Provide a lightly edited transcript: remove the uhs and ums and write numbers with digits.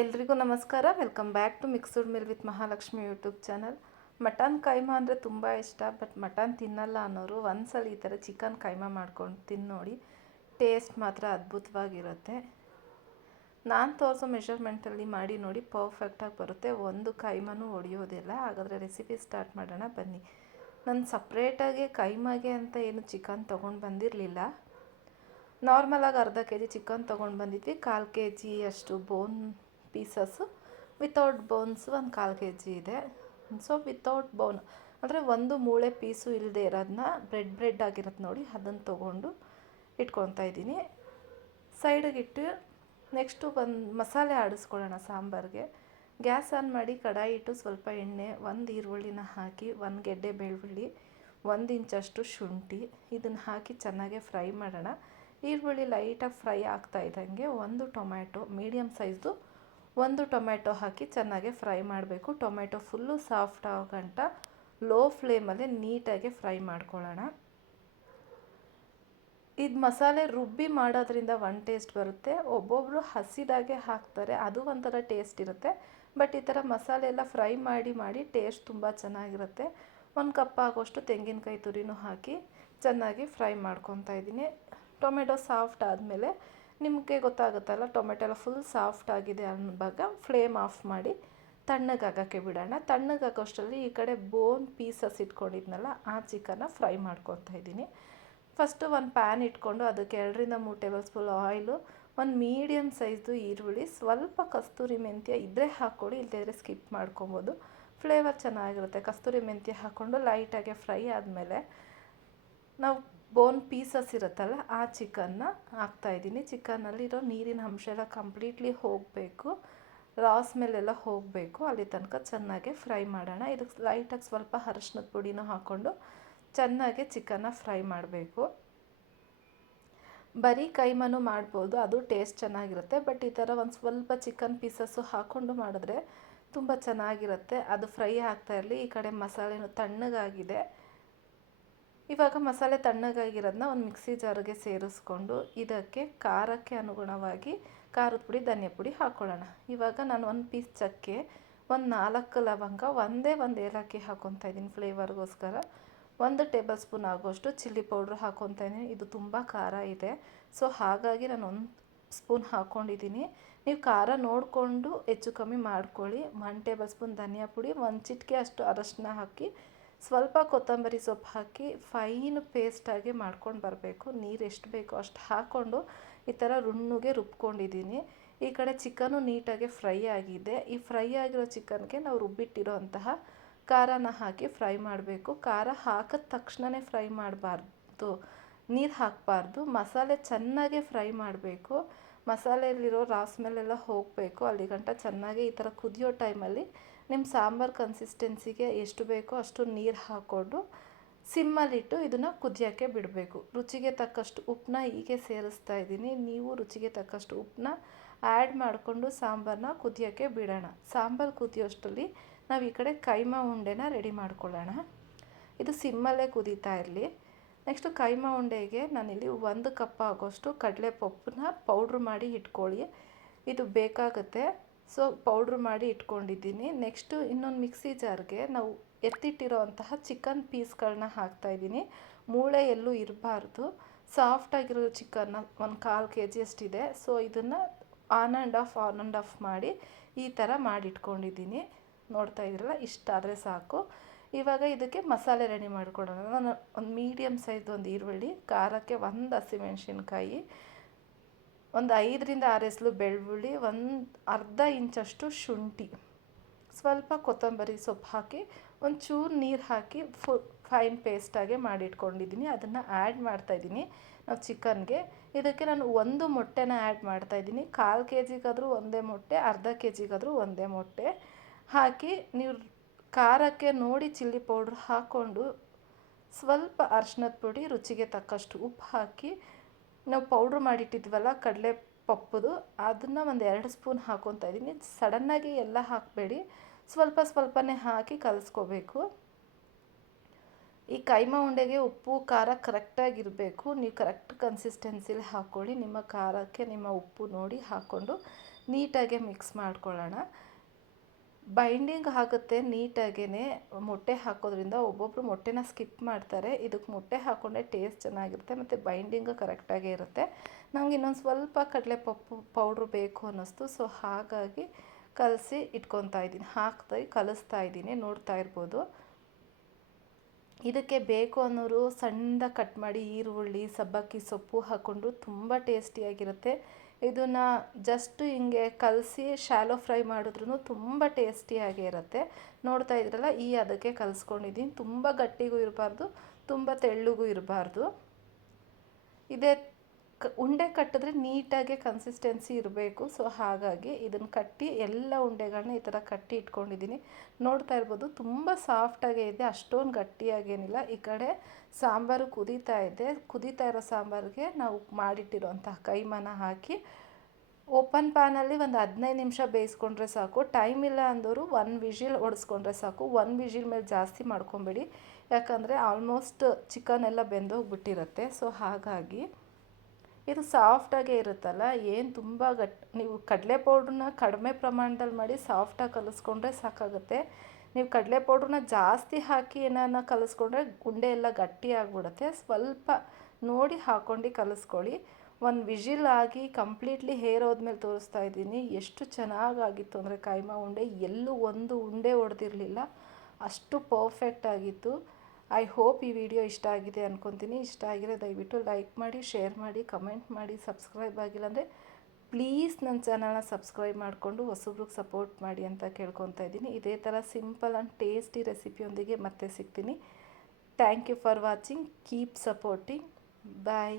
ಎಲ್ರಿಗೂ ನಮಸ್ಕಾರ. Welcome back to mixed meal with Mahalakshmi YouTube channel. Mutton keema ಅಂದರೆ ತುಂಬ ಇಷ್ಟ, ಬಟ್ ಮಟನ್ ತಿನ್ನಲ್ಲ ಅನ್ನೋರು ಒಂದ್ಸಲ ಈ ಥರ ಚಿಕನ್ ಕೈಮಾ ಮಾಡ್ಕೊಂಡು ತಿಂದು ನೋಡಿ. ಟೇಸ್ಟ್ ಮಾತ್ರ ಅದ್ಭುತವಾಗಿರುತ್ತೆ. ನಾನು ತೋರಿಸೋ ಮೆಷರ್ಮೆಂಟಲ್ಲಿ ಮಾಡಿ ನೋಡಿ, ಪರ್ಫೆಕ್ಟಾಗಿ ಬರುತ್ತೆ. ಒಂದು ಕೈಮಾನು ಒಡೆಯೋದಿಲ್ಲ. ಹಾಗಾದರೆ ರೆಸಿಪಿ ಸ್ಟಾರ್ಟ್ ಮಾಡೋಣ ಬನ್ನಿ. ನಾನು ಸಪ್ರೇಟಾಗಿ ಕೈಮಾಗೆ ಅಂತ ಏನು ಚಿಕನ್ ತೊಗೊಂಡು ಬಂದಿರಲಿಲ್ಲ. ನಾರ್ಮಲಾಗಿ ಅರ್ಧ ಕೆ ಜಿ ಚಿಕನ್ ತೊಗೊಂಡು ಬಂದಿದ್ವಿ. 1/4 ಕೆ ಜಿ ಅಷ್ಟು ಬೋನ್ ಪೀಸಸ್ಸು, ವಿತೌಟ್ ಬೋನ್ಸ್ ಒಂದು 1/4 ಕೆ ಜಿ ಇದೆ. ಸೊ ವಿತೌಟ್ ಬೋನ್ ಅಂದರೆ ಒಂದು ಮೂಳೆ ಪೀಸು ಇಲ್ಲದೆ ಇರೋದನ್ನ ಬ್ರೆಡ್ ಆಗಿರುತ್ತೆ ನೋಡಿ, ಅದನ್ನು ತೊಗೊಂಡು ಇಟ್ಕೊತಾ ಇದ್ದೀನಿ. ಸೈಡಿಗಿಟ್ಟು ನೆಕ್ಸ್ಟು ಒಂದು ಮಸಾಲೆ ಆಡಿಸ್ಕೊಳ್ಳೋಣ ಸಾಂಬಾರಿಗೆ. ಗ್ಯಾಸ್ ಆನ್ ಮಾಡಿ ಕಡಾಯಿ ಇಟ್ಟು ಸ್ವಲ್ಪ ಎಣ್ಣೆ, ಒಂದು ಈರುಳ್ಳಿನ ಹಾಕಿ, 1 ಗೆಡ್ಡೆ ಬೆಳ್ಳುಳ್ಳಿ, 1 ಇಂಚಷ್ಟು ಶುಂಠಿ ಇದನ್ನು ಹಾಕಿ ಚೆನ್ನಾಗೆ ಫ್ರೈ ಮಾಡೋಣ. ಈರುಳ್ಳಿ ಲೈಟಾಗಿ ಫ್ರೈ ಆಗ್ತಾ ಇದ್ದಂಗೆ ಒಂದು ಟೊಮ್ಯಾಟೊ, ಮೀಡಿಯಮ್ ಸೈಜ್ದು ಒಂದು ಟೊಮ್ಯಾಟೊ ಹಾಕಿ ಚೆನ್ನಾಗೆ ಫ್ರೈ ಮಾಡಬೇಕು. ಟೊಮ್ಯಾಟೊ ಫುಲ್ಲು ಸಾಫ್ಟ್ ಆಗಂಟ ಲೋ ಫ್ಲೇಮಲ್ಲಿ ನೀಟಾಗಿ ಫ್ರೈ ಮಾಡ್ಕೊಳ್ಳೋಣ. ಇದು ಮಸಾಲೆ ರುಬ್ಬಿ ಮಾಡೋದ್ರಿಂದ ಒಂದು ಟೇಸ್ಟ್ ಬರುತ್ತೆ. ಒಬ್ಬೊಬ್ಬರು ಹಸಿದಾಗೆ ಹಾಕ್ತಾರೆ, ಅದು ಒಂಥರ ಟೇಸ್ಟ್ ಇರುತ್ತೆ. ಬಟ್ ಈ ಥರ ಮಸಾಲೆ ಎಲ್ಲ ಫ್ರೈ ಮಾಡಿ ಟೇಸ್ಟ್ ತುಂಬ ಚೆನ್ನಾಗಿರುತ್ತೆ. 1 ಕಪ್ ಆಗೋಷ್ಟು ತೆಂಗಿನಕಾಯಿ ತುರಿನೂ ಹಾಕಿ ಚೆನ್ನಾಗಿ ಫ್ರೈ ಮಾಡ್ಕೊತಾ ಇದ್ದೀನಿ. ಟೊಮೆಟೊ ಸಾಫ್ಟ್ ಆದಮೇಲೆ ನಿಮಗೆ ಗೊತ್ತಾಗುತ್ತಲ್ಲ, ಟೊಮೆಟೊ ಎಲ್ಲ ಫುಲ್ ಸಾಫ್ಟ್ ಆಗಿದೆ ಅನ್ನುವಾಗ ಫ್ಲೇಮ್ ಆಫ್ ಮಾಡಿ ತಣ್ಣಗಾಗೋಕ್ಕೆ ಬಿಡೋಣ. ತಣ್ಣಗಾಗೋಷ್ಟರಲ್ಲಿ ಈ ಕಡೆ ಬೋನ್ ಪೀಸಸ್ ಇಟ್ಕೊಂಡಿದ್ನಲ್ಲ, ಆ ಚಿಕನ್ನ ಫ್ರೈ ಮಾಡ್ಕೊತಾ ಇದ್ದೀನಿ. ಫಸ್ಟು ಒಂದು ಪ್ಯಾನ್ ಇಟ್ಕೊಂಡು ಅದಕ್ಕೆ 2-3 ಟೇಬಲ್ ಸ್ಪೂನ್ ಆಯಿಲು, ಒಂದು ಮೀಡಿಯಮ್ ಸೈಜ್ದು ಈರುಳ್ಳಿ, ಸ್ವಲ್ಪ ಕಸ್ತೂರಿ ಮೆಂತ್ಯ ಇದ್ದರೆ ಹಾಕ್ಕೊಳ್ಳಿ, ಇಲ್ಲದೇ ಸ್ಕಿಪ್ ಮಾಡ್ಕೊಬೋದು. ಫ್ಲೇವರ್ ಚೆನ್ನಾಗಿರುತ್ತೆ. ಕಸ್ತೂರಿ ಮೆಂತ್ಯ ಹಾಕ್ಕೊಂಡು ಲೈಟಾಗಿ ಫ್ರೈ ಆದಮೇಲೆ ನಾವು ಬೋನ್ ಪೀಸಸ್ ಇರುತ್ತಲ್ಲ, ಆ ಚಿಕನ್ನ ಹಾಕ್ತಾಯಿದ್ದೀನಿ. ಚಿಕನ್ನಲ್ಲಿರೋ ನೀರಿನ ಅಂಶ ಎಲ್ಲ ಕಂಪ್ಲೀಟ್ಲಿ ಹೋಗಬೇಕು, ರಾ ಸ್ಮೆಲ್ಲೆಲ್ಲ ಹೋಗಬೇಕು. ಅಲ್ಲಿ ತನಕ ಚೆನ್ನಾಗಿ ಫ್ರೈ ಮಾಡೋಣ. ಇದಕ್ಕೆ ಲೈಟಾಗಿ ಸ್ವಲ್ಪ ಅರಶಿನದ ಪುಡಿನೂ ಹಾಕ್ಕೊಂಡು ಚೆನ್ನಾಗಿ ಚಿಕನ್ನ ಫ್ರೈ ಮಾಡಬೇಕು. ಬರೀ ಕೈಮಾನು ಮಾಡ್ಬೋದು, ಅದು ಟೇಸ್ಟ್ ಚೆನ್ನಾಗಿರುತ್ತೆ. ಬಟ್ ಈ ಥರ ಒಂದು ಸ್ವಲ್ಪ ಚಿಕನ್ ಪೀಸಸ್ಸು ಹಾಕ್ಕೊಂಡು ಮಾಡಿದ್ರೆ ತುಂಬ ಚೆನ್ನಾಗಿರುತ್ತೆ. ಅದು ಫ್ರೈ ಆಗ್ತಾ ಇರಲಿ. ಈ ಕಡೆ ಮಸಾಲೆನೂ ತಣ್ಣಗಾಗಿದೆ. ಇವಾಗ ಮಸಾಲೆ ತಣ್ಣಗಾಗಿರೋದನ್ನ ಒಂದು ಮಿಕ್ಸಿ ಜಾರಿಗೆ ಸೇರಿಸ್ಕೊಂಡು ಇದಕ್ಕೆ ಖಾರಕ್ಕೆ ಅನುಗುಣವಾಗಿ ಖಾರದ ಪುಡಿ, ಧನಿಯಾ ಪುಡಿ ಹಾಕ್ಕೊಳ್ಳೋಣ. ಇವಾಗ ನಾನು 1 ಪೀಸ್ ಚಕ್ಕೆ, ಒಂದು 4 ಲವಂಗ, ಒಂದೇ ಒಂದು ಏಲಕ್ಕಿ ಹಾಕ್ಕೊತಾ ಇದ್ದೀನಿ ಫ್ಲೇವರ್ಗೋಸ್ಕರ. 1 ಟೇಬಲ್ ಸ್ಪೂನ್ ಆಗೋಷ್ಟು ಚಿಲ್ಲಿ ಪೌಡ್ರ್ ಹಾಕ್ಕೊತಾ ಇದ್ದೀನಿ. ಇದು ತುಂಬ ಖಾರ ಇದೆ, ಸೊ ಹಾಗಾಗಿ ನಾನು 1 ಸ್ಪೂನ್ ಹಾಕ್ಕೊಂಡಿದ್ದೀನಿ. ನೀವು ಖಾರ ನೋಡಿಕೊಂಡು ಹೆಚ್ಚು ಕಮ್ಮಿ ಮಾಡ್ಕೊಳ್ಳಿ. 1 ಟೇಬಲ್ ಸ್ಪೂನ್ ಧನಿಯಾ ಪುಡಿ, 1 ಚಿಟಿಕೆ ಅಷ್ಟು ಅರಶಿನ ಹಾಕಿ, ಸ್ವಲ್ಪ ಕೊತ್ತಂಬರಿ ಸೊಪ್ಪು ಹಾಕಿ ಫೈನ್ ಪೇಸ್ಟಾಗಿ ಮಾಡ್ಕೊಂಡು ಬರಬೇಕು. ನೀರು ಎಷ್ಟು ಬೇಕೋ ಅಷ್ಟು ಹಾಕ್ಕೊಂಡು ಈ ಥರ ರುಣ್ಣಗೆ ರುಬ್ಕೊಂಡಿದ್ದೀನಿ. ಈ ಕಡೆ ಚಿಕನು ನೀಟಾಗಿ ಫ್ರೈ ಆಗಿದೆ. ಈ ಫ್ರೈ ಆಗಿರೋ ಚಿಕನ್ಗೆ ನಾವು ರುಬ್ಬಿಟ್ಟಿರೋ ಅಂತಹ ಖಾರನ ಹಾಕಿ ಫ್ರೈ ಮಾಡಬೇಕು. ಖಾರ ಹಾಕಿದ ತಕ್ಷಣವೇ ಫ್ರೈ ಮಾಡಬಾರ್ದು, ನೀರು ಹಾಕಬಾರ್ದು. ಮಸಾಲೆ ಚೆನ್ನಾಗಿ ಫ್ರೈ ಮಾಡಬೇಕು. ಮಸಾಲೆಯಲ್ಲಿರೋ ರಾ ಸ್ಮೆಲ್ಲೆಲ್ಲ ಹೋಗಬೇಕು. ಅಲ್ಲಿಗಂಟ ಚೆನ್ನಾಗಿ ಈ ಥರ ಕುದಿಯೋ ಟೈಮಲ್ಲಿ ನಿಮ್ಮ ಸಾಂಬಾರು ಕನ್ಸಿಸ್ಟೆನ್ಸಿಗೆ ಎಷ್ಟು ಬೇಕೋ ಅಷ್ಟು ನೀರು ಹಾಕ್ಕೊಂಡು ಸಿಮ್ಮಲ್ಲಿಟ್ಟು ಇದನ್ನು ಕುದಿಯೋಕ್ಕೆ ಬಿಡಬೇಕು. ರುಚಿಗೆ ತಕ್ಕಷ್ಟು ಉಪ್ಪನ್ನ ಹೀಗೆ ಸೇರಿಸ್ತಾ ಇದ್ದೀನಿ. ನೀವು ರುಚಿಗೆ ತಕ್ಕಷ್ಟು ಉಪ್ಪನ್ನ ಆ್ಯಡ್ ಮಾಡಿಕೊಂಡು ಸಾಂಬಾರನ್ನ ಕುದಿಯೋಕ್ಕೆ ಬಿಡೋಣ. ಸಾಂಬಾರು ಕುದಿಯೋಷ್ಟರಲ್ಲಿ ನಾವು ಈ ಕಡೆ ಕೈಮಾ ಉಂಡೆನ ರೆಡಿ ಮಾಡ್ಕೊಳ್ಳೋಣ. ಇದು ಸಿಮ್ಮಲ್ಲೇ ಕುದೀತಾ ಇರಲಿ. ನೆಕ್ಸ್ಟು ಕೈಮಾ ಉಂಡೆಗೆ ನಾನಿಲ್ಲಿ 1 ಕಪ್ ಆಗೋಷ್ಟು ಕಡಲೆಪಪ್ಪನ್ನ ಪೌಡ್ರ್ ಮಾಡಿ ಇಟ್ಕೊಳ್ಳಿ. ಇದು ಬೇಕಾಗುತ್ತೆ, ಸೊ ಪೌಡ್ರ್ ಮಾಡಿ ಇಟ್ಕೊಂಡಿದ್ದೀನಿ. ನೆಕ್ಸ್ಟು ಇನ್ನೊಂದು ಮಿಕ್ಸಿ ಜಾರ್ಗೆ ನಾವು ಎತ್ತಿಟ್ಟಿರೋ ಅಂತಹ ಚಿಕನ್ ಪೀಸ್ಗಳನ್ನ ಹಾಕ್ತಾಯಿದ್ದೀನಿ. ಮೂಳೆ ಎಲ್ಲೂ ಇರಬಾರ್ದು. ಸಾಫ್ಟಾಗಿರೋ ಚಿಕನ್ನ 1/4 ಕೆ ಜಿ ಅಷ್ಟಿದೆ. ಸೊ ಇದನ್ನು ಆನ್ ಆ್ಯಂಡ್ ಆಫ್ ಮಾಡಿ ಈ ಥರ ಮಾಡಿಟ್ಕೊಂಡಿದ್ದೀನಿ. ನೋಡ್ತಾ ಇದ್ದೀರಲ್ಲ, ಇಷ್ಟಾದರೆ ಸಾಕು. ಇವಾಗ ಇದಕ್ಕೆ ಮಸಾಲೆ ರೆಡಿ ಮಾಡ್ಕೊಡೋಣ. ನಾನು ಒಂದು ಮೀಡಿಯಮ್ ಸೈಜ್ ಒಂದು ಈರುಳ್ಳಿ, ಖಾರಕ್ಕೆ 1 ಹಸಿಮೆಣ್ಸಿನ್ಕಾಯಿ, ಒಂದು 5-6 ಎಸಳು ಬೆಳ್ಳುಳ್ಳಿ, ಒಂದು ಅರ್ಧ ಇಂಚಷ್ಟು ಶುಂಠಿ, ಸ್ವಲ್ಪ ಕೊತ್ತಂಬರಿ ಸೊಪ್ಪು ಹಾಕಿ ಒಂಚೂರು ನೀರು ಹಾಕಿ ಫೈನ್ ಪೇಸ್ಟಾಗೆ ಮಾಡಿಟ್ಕೊಂಡಿದ್ದೀನಿ. ಅದನ್ನು ಆ್ಯಡ್ ಮಾಡ್ತಾಯಿದ್ದೀನಿ ನಾವು ಚಿಕನ್ಗೆ. ಇದಕ್ಕೆ ನಾನು 1 ಮೊಟ್ಟೆನ ಆ್ಯಡ್ ಮಾಡ್ತಾಯಿದ್ದೀನಿ. 1/4 ಕೆ ಜಿಗಾದರೂ ಒಂದೇ ಮೊಟ್ಟೆ, ಅರ್ಧ ಕೆ ಜಿಗಾದರೂ ಒಂದೇ ಮೊಟ್ಟೆ ಹಾಕಿ ನೀವು ಖಾರಕ್ಕೆ ನೋಡಿ ಚಿಲ್ಲಿ ಪೌಡ್ರ್ ಹಾಕ್ಕೊಂಡು ಸ್ವಲ್ಪ ಅರಶಿನದ ಪುಡಿ, ರುಚಿಗೆ ತಕ್ಕಷ್ಟು ಉಪ್ಪು ಹಾಕಿ ನಾವು ಪೌಡ್ರ್ ಮಾಡಿಟ್ಟಿದ್ವಲ್ಲ ಕಡಲೆ ಪಪ್ಪುದು, ಅದನ್ನು ಒಂದು 2 ಸ್ಪೂನ್ ಹಾಕ್ಕೊತಾ ಇದ್ದೀನಿ. ಸಡನ್ನಾಗಿ ಎಲ್ಲ ಹಾಕಬೇಡಿ, ಸ್ವಲ್ಪನೇ ಹಾಕಿ ಕಲಿಸ್ಕೋಬೇಕು. ಈ ಕೈಮಾ ಉಂಡೆಗೆ ಉಪ್ಪು ಖಾರ ಕರೆಕ್ಟಾಗಿರಬೇಕು. ನೀವು ಕರೆಕ್ಟ್ ಕನ್ಸಿಸ್ಟೆನ್ಸಿಲಿ ಹಾಕ್ಕೊಳ್ಳಿ. ನಿಮ್ಮ ಖಾರಕ್ಕೆ ನಿಮ್ಮ ಉಪ್ಪು ನೋಡಿ ಹಾಕ್ಕೊಂಡು ನೀಟಾಗಿ ಮಿಕ್ಸ್ ಮಾಡ್ಕೊಳ್ಳೋಣ. ಬೈಂಡಿಂಗ್ ಆಗುತ್ತೆ ನೀಟಾಗೇ. ಮೊಟ್ಟೆ ಹಾಕೋದ್ರಿಂದ ಒಬ್ಬೊಬ್ಬರು ಮೊಟ್ಟೆನ ಸ್ಕಿಪ್ ಮಾಡ್ತಾರೆ, ಇದಕ್ಕೆ ಮೊಟ್ಟೆ ಹಾಕ್ಕೊಂಡ್ರೆ ಟೇಸ್ಟ್ ಚೆನ್ನಾಗಿರುತ್ತೆ ಮತ್ತು ಬೈಂಡಿಂಗ್ ಕರೆಕ್ಟಾಗೇ ಇರುತ್ತೆ. ನನಗೆ ಇನ್ನೊಂದು ಸ್ವಲ್ಪ ಕಡಲೆಪಪ್ಪು ಪೌಡ್ರು ಬೇಕು ಅನ್ನಿಸ್ತು, ಸೊ ಹಾಗಾಗಿ ಕಲಸಿ ಇಟ್ಕೊತಾ ಇದ್ದೀನಿ, ಕಲಿಸ್ತಾ ಇದ್ದೀನಿ, ನೋಡ್ತಾ ಇರ್ಬೋದು. ಇದಕ್ಕೆ ಬೇಕು ಅನ್ನೋರು ಸಣ್ಣದಾಗಿ ಕಟ್ ಮಾಡಿ ಈರುಳ್ಳಿ ಸಬ್ಬಕ್ಕಿ ಸೊಪ್ಪು ಹಾಕ್ಕೊಂಡು ತುಂಬ ಟೇಸ್ಟಿಯಾಗಿರುತ್ತೆ. ಇದನ್ನು ಜಸ್ಟ್ ಹಿಂಗೆ ಕಲಸಿ ಶಾಲೋ ಫ್ರೈ ಮಾಡಿದ್ರೂ ತುಂಬ ಟೇಸ್ಟಿಯಾಗೇ ಇರುತ್ತೆ. ನೋಡ್ತಾ ಇದ್ರಲ್ಲ, ಅದಕ್ಕೆ ಕಲಿಸ್ಕೊಂಡಿದ್ದೀನಿ. ತುಂಬ ಗಟ್ಟಿಗೂ ಇರಬಾರ್ದು, ತುಂಬ ತೆಳ್ಳಗೂ ಇರಬಾರ್ದು. ಇದೇ ಉಂಡೆ ಕಟ್ಟಿದ್ರೆ ನೀಟಾಗಿ ಕನ್ಸಿಸ್ಟೆನ್ಸಿ ಇರಬೇಕು. ಸೊ ಹಾಗಾಗಿ ಇದನ್ನು ಕಟ್ಟಿ ಎಲ್ಲ ಉಂಡೆಗಳನ್ನ ಈ ಥರ ಕಟ್ಟಿ ಇಟ್ಕೊಂಡಿದ್ದೀನಿ. ನೋಡ್ತಾ ಇರ್ಬೋದು ತುಂಬ ಸಾಫ್ಟಾಗೇ ಇದೆ, ಅಷ್ಟೊಂದು ಗಟ್ಟಿಯಾಗೇನಿಲ್ಲ. ಈ ಕಡೆ ಸಾಂಬಾರು ಕುದೀತಾ ಇರೋ ಸಾಂಬಾರಿಗೆ ನಾವು ಮಾಡಿಟ್ಟಿರೋಂಥ ಕೈಮಾನ ಹಾಕಿ ಓಪನ್ ಪ್ಯಾನಲ್ಲಿ ಒಂದು 15 ನಿಮಿಷ ಬೇಯಿಸ್ಕೊಂಡ್ರೆ ಸಾಕು. ಟೈಮ್ ಇಲ್ಲ ಅಂದವರು 1 ವಿಷಿಲ್ ಹೊಡೆಸ್ಕೊಂಡ್ರೆ ಸಾಕು. 1 ವಿಷಿಲ್ ಮೇಲೆ ಜಾಸ್ತಿ ಮಾಡ್ಕೊಬೇಡಿ, ಯಾಕಂದರೆ ಆಲ್ಮೋಸ್ಟ್ ಚಿಕನ್ ಎಲ್ಲ ಬೆಂದೋಗ್ಬಿಟ್ಟಿರುತ್ತೆ. ಸೊ ಹಾಗಾಗಿ ಇದು ಸಾಫ್ಟಾಗೇ ಇರುತ್ತಲ್ಲ, ಏನು ತುಂಬ ನೀವು ಕಡಲೆ ಪೌಡ್ರನ್ನ ಕಡಿಮೆ ಪ್ರಮಾಣದಲ್ಲಿ ಮಾಡಿ ಸಾಫ್ಟಾಗಿ ಕಲಿಸ್ಕೊಂಡ್ರೆ ಸಾಕಾಗುತ್ತೆ. ನೀವು ಕಡಲೆ ಪೌಡ್ರನ್ನ ಜಾಸ್ತಿ ಹಾಕಿ ಏನಾನ ಕಲಿಸ್ಕೊಂಡ್ರೆ ಉಂಡೆ ಎಲ್ಲ ಗಟ್ಟಿ ಆಗಿಬಿಡುತ್ತೆ. ಸ್ವಲ್ಪ ನೋಡಿ ಹಾಕ್ಕೊಂಡು ಕಲಿಸ್ಕೊಳ್ಳಿ. 1 ವಿಷಿಲ್ ಆಗಿ ಕಂಪ್ಲೀಟ್ಲಿ ಹೇರೋದ್ಮೇಲೆ ತೋರಿಸ್ತಾ ಇದ್ದೀನಿ. ಎಷ್ಟು ಚೆನ್ನಾಗಾಗಿತ್ತು ಅಂದರೆ ಕೈಮಾ ಉಂಡೆ ಎಲ್ಲೂ ಒಂದು ಉಂಡೆ ಹೊಡೆದಿರಲಿಲ್ಲ, ಅಷ್ಟು ಪರ್ಫೆಕ್ಟ್ ಆಗಿತ್ತು. ಐ ಹೋಪ್ ಈ ವಿಡಿಯೋ ಇಷ್ಟ ಆಗಿದೆ ಅಂದ್ಕೊತೀನಿ. ಇಷ್ಟ ಆಗಿರೋ ದಯವಿಟ್ಟು ಲೈಕ್ ಮಾಡಿ, ಶೇರ್ ಮಾಡಿ, ಕಮೆಂಟ್ ಮಾಡಿ. ಸಬ್ಸ್ಕ್ರೈಬ್ ಆಗಿಲ್ಲ ಅಂದರೆ ಪ್ಲೀಸ್ ನನ್ನ ಚಾನಲ್ನ ಸಬ್ಸ್ಕ್ರೈಬ್ ಮಾಡಿಕೊಂಡು ಹೊಸಬ್ರಿಗೆ ಸಪೋರ್ಟ್ ಮಾಡಿ ಅಂತ ಕೇಳ್ಕೊತಾ ಇದ್ದೀನಿ. ಇದೇ ಥರ ಸಿಂಪಲ್ ಆ್ಯಂಡ್ ಟೇಸ್ಟಿ ರೆಸಿಪಿಯೊಂದಿಗೆ ಮತ್ತೆ ಸಿಗ್ತೀನಿ. Thank you for watching. Keep supporting. Bye.